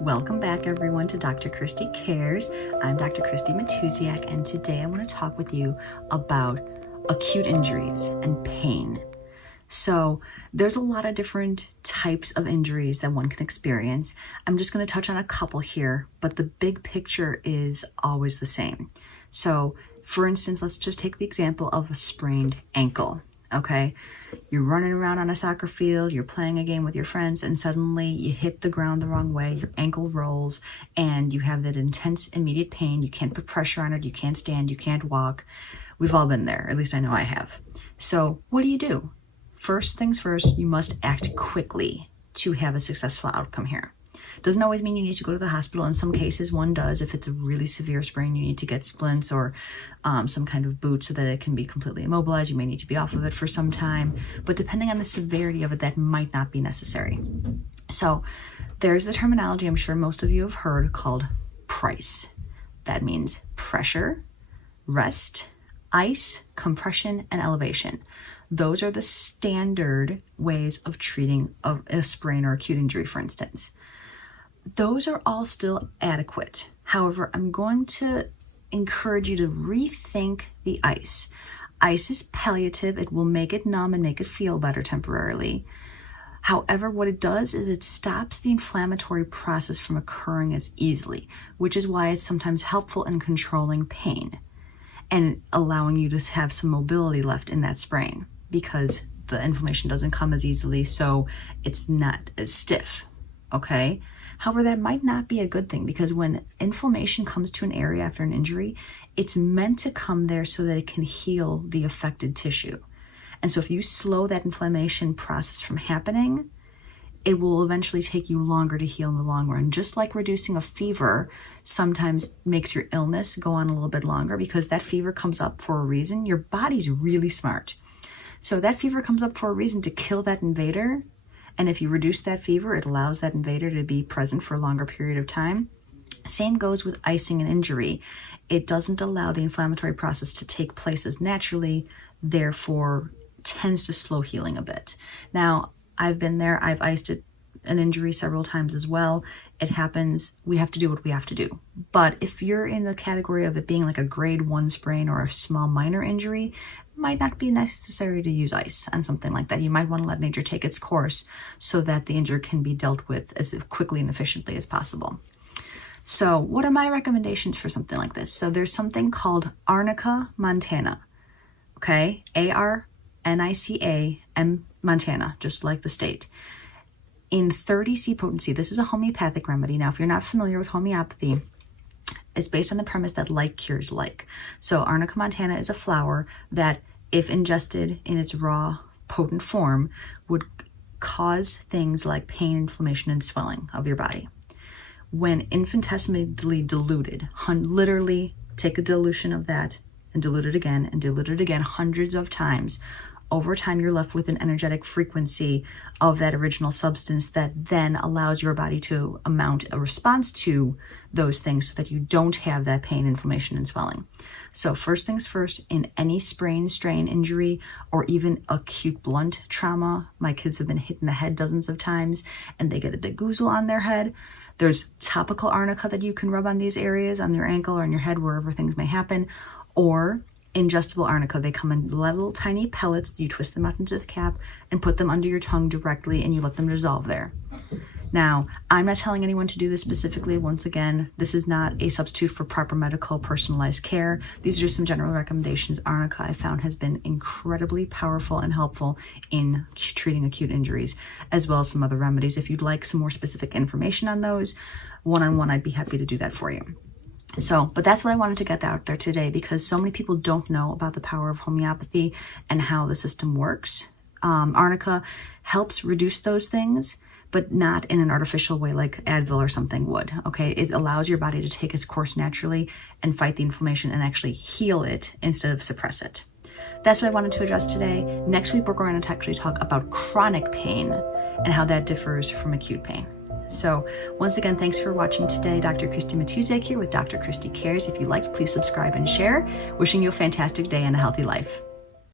Welcome back everyone to Dr. Christy Cares. I'm Dr. Christy Matuziak, and today I want to talk with you about acute injuries and pain. So there's a lot of different types of injuries that one can experience. I'm just going to touch on a couple here, but the big picture is always the same. So for instance, let's just take the example of a sprained ankle. Okay, you're running around on a soccer field, you're playing a game with your friends, and suddenly you hit the ground the wrong way, your ankle rolls, and you have that intense immediate pain. You can't put pressure on it, you can't stand, you can't walk. We've all been there, at least I know I have. So what do? First things first, you must act quickly to have a successful outcome here. Doesn't always mean you need to go to the hospital. In some cases, one does. If it's a really severe sprain, you need to get splints or some kind of boot so that it can be completely immobilized. You may need to be off of it for some time, but depending on the severity of it, that might not be necessary. So there's the terminology I'm sure most of you have heard called PRICE. That means pressure, rest, ice, compression, and elevation. Those are the standard ways of treating a sprain or acute injury, for instance. Those are all still adequate. However, I'm going to encourage you to rethink the ice. Ice is palliative. It will make it numb and make it feel better temporarily. However, what it does is it stops the inflammatory process from occurring as easily, which is why it's sometimes helpful in controlling pain and allowing you to have some mobility left in that sprain, because the inflammation doesn't come as easily, so it's not as stiff, okay? However, that might not be a good thing, because when inflammation comes to an area after an injury, it's meant to come there so that it can heal the affected tissue. And so if you slow that inflammation process from happening, it will eventually take you longer to heal in the long run. Just like reducing a fever sometimes makes your illness go on a little bit longer, because that fever comes up for a reason. Your body's really smart. So that fever comes up for a reason to kill that invader. And if you reduce that fever, it allows that invader to be present for a longer period of time. Same goes with icing an injury. It doesn't allow the inflammatory process to take place as naturally, therefore tends to slow healing a bit. Now, I've been there. I've iced an injury several times as well. It happens. We have to do what we have to do. But if you're in the category of it being like a grade 1 sprain or a small minor injury, it might not be necessary to use ice on something like that. You might want to let nature take its course so that the injury can be dealt with as quickly and efficiently as possible. So what are my recommendations for something like this? So there's something called Arnica montana. Okay, ARNICA Montana, just like the state. In 30C potency, this is a homeopathic remedy. Now, if you're not familiar with homeopathy, it's based on the premise that like cures like. So Arnica montana is a flower that, if ingested in its raw, potent form, would cause things like pain, inflammation, and swelling of your body. When infinitesimally diluted, literally take a dilution of that and dilute it again hundreds of times. Over time, you're left with an energetic frequency of that original substance that then allows your body to mount a response to those things so that you don't have that pain, inflammation, and swelling. So first things first, in any sprain, strain, injury, or even acute blunt trauma, my kids have been hit in the head dozens of times and they get a big goozle on their head. There's topical arnica that you can rub on these areas, on your ankle or on your head, wherever things may happen, or ingestible arnica. They come in little tiny pellets. You twist them out into the cap and put them under your tongue directly, and you let them dissolve there. Now, I'm not telling anyone to do this specifically. Once again, this is not a substitute for proper medical personalized care. These are just some general recommendations. Arnica, I found, has been incredibly powerful and helpful in treating acute injuries, as well as some other remedies. If you'd like some more specific information on those, one-on-one, I'd be happy to do that for you. So, but that's what I wanted to get out there today, because so many people don't know about the power of homeopathy and how the system works. Arnica helps reduce those things, but not in an artificial way like Advil or something would, okay? It allows your body to take its course naturally and fight the inflammation and actually heal it instead of suppress it. That's what I wanted to address today. Next week, we're going to actually talk about chronic pain and how that differs from acute pain. So once again, thanks for watching today. Dr. Christy Matuziak here with Dr. Christy Cares. If you liked, please subscribe and share. Wishing you a fantastic day and a healthy life.